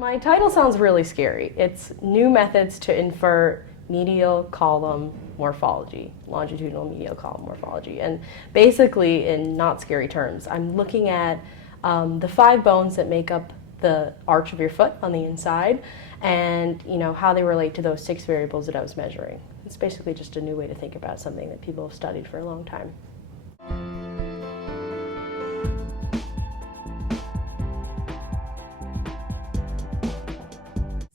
My title sounds really scary. It's New Methods to Infer Medial Column Morphology, Longitudinal Medial Column Morphology. And basically, in not scary terms, I'm looking at the 5 bones that make up the arch of your foot on the inside, and how they relate to those 6 variables that I was measuring. It's basically just a new way to think about something that people have studied for a long time.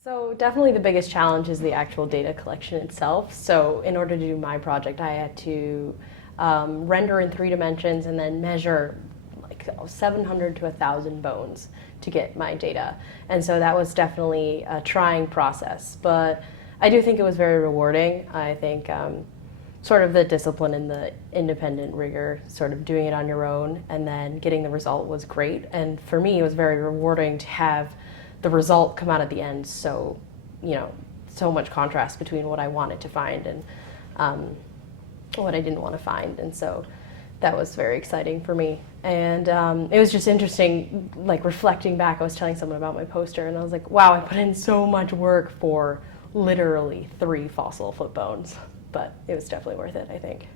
So definitely the biggest challenge is the actual data collection itself. So in order to do my project, I had to render in 3 dimensions and then measure like 700 to 1,000 bones to get my data. And so that was definitely a trying process. But I do think it was very rewarding. I think sort of the discipline and the independent rigor, sort of doing it on your own and then getting the result was great. And for me, it was very rewarding to have the result come out at the end, so so much contrast between what I wanted to find and what I didn't want to find, and so that was very exciting for me. And it was just interesting, like reflecting back. I was telling someone about my poster, and I was like, wow, I put in so much work for literally 3 fossil foot bones, but it was definitely worth it, I think.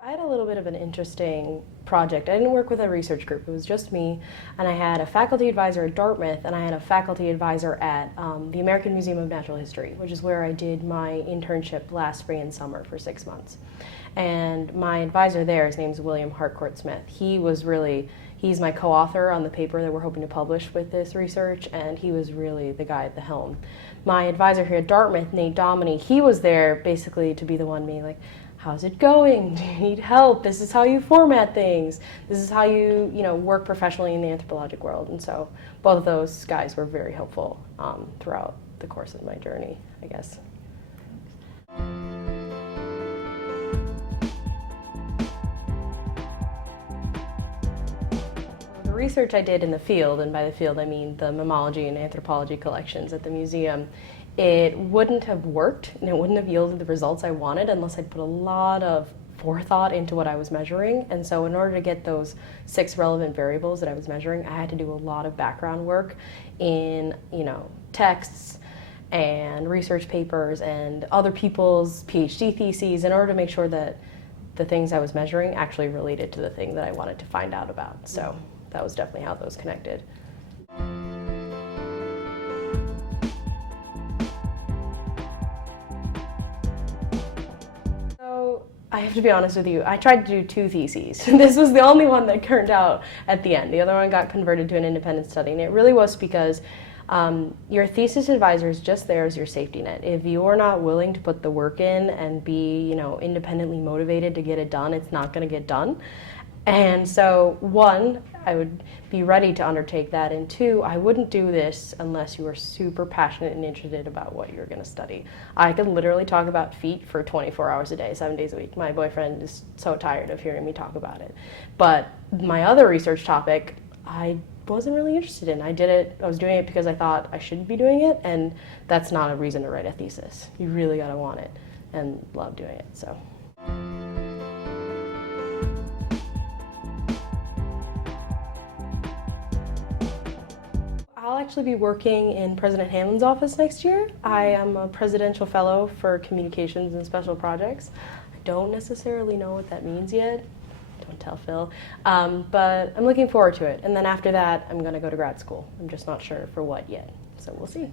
I had a little bit of an interesting project. I didn't work with a research group, it was just me, and I had a faculty advisor at Dartmouth and I had a faculty advisor at the American Museum of Natural History, which is where I did my internship last spring and summer for 6 months. And my advisor there, his name's William Harcourt-Smith, he's my co-author on the paper that we're hoping to publish with this research, and he was really the guy at the helm. My advisor here at Dartmouth, Nate Dominy, he was there basically to be the one being like, how's it going? Do you need help? This is how you format things. This is how you work professionally in the anthropologic world. And so both of those guys were very helpful throughout the course of my journey, I guess. The research I did in the field, and by the field I mean the mammalogy and anthropology collections at the museum, it wouldn't have worked and it wouldn't have yielded the results I wanted unless I'd put a lot of forethought into what I was measuring. And so in order to get those 6 relevant variables that I was measuring, I had to do a lot of background work in texts and research papers and other people's PhD theses in order to make sure that the things I was measuring actually related to the thing that I wanted to find out about. So that was definitely how those connected. I have to be honest with you, I tried to do 2 theses. This was the only one that turned out at the end. The other one got converted to an independent study, and it really was because your thesis advisor is just there as your safety net. If you're not willing to put the work in and be independently motivated to get it done, it's not going to get done. And so 1, I would be ready to undertake that, and 2, I wouldn't do this unless you were super passionate and interested about what you're going to study. I could literally talk about feet for 24 hours a day, 7 days a week. My boyfriend is so tired of hearing me talk about it. But my other research topic, I wasn't really interested in. I was doing it because I thought I should be doing it, and that's not a reason to write a thesis. You really got to want it and love doing it. So. I'll actually be working in President Hamlin's office next year. I am a presidential fellow for communications and special projects. I don't necessarily know what that means yet. Don't tell Phil. But I'm looking forward to it. And then after that, I'm going to go to grad school. I'm just not sure for what yet. So we'll see.